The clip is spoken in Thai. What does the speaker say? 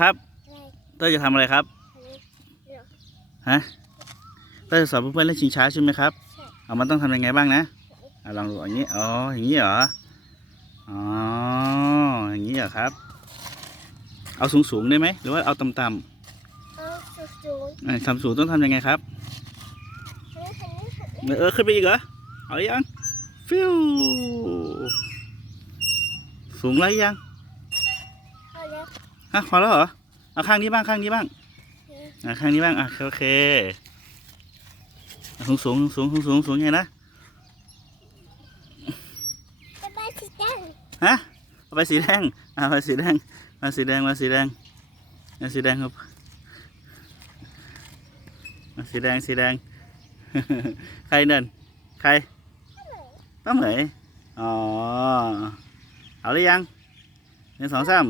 ครับอะไรเต้ยจะทำอะไรครับอะไรเดี๋ยวฮะเต้ยจะสอนเพื่อนๆเล่นชิงช้าใช่ไหมครับใช่เอามันต้องทำยังไงบ้างนะอะลองดูอย่างนี้อ๋ออย่างนี้เหรออ๋ออย่างนี้เหรอครับ เอาสูงๆได้ไหมหรือว่าเอาต่ำเอาสูงสูงๆอะทำสูงต้องทำยังไงครับหันนี้หันนี้หันนี้เออขึ้นไปอีกเหรอเอาหรือยังฟิวสูงแล้วยังเอาแล้ว ฮะพอแล้วเหรอเอาข้างนี้บ้างข้างนี้บ้างนี่อะข้างนี้บ้างอะโอเคสูงสูงสูงสูงสูงสูงไงนะบ๊ายบายสิจังฮะเอาไปสีแดงเอาไปสีแดงมาสีแดงมาสีแดงมาสีแดงครับมาสีแดงสีแดงใครเดินใครป้าเหมยอ๋อเอาหรือยังหนึ่งสองสาม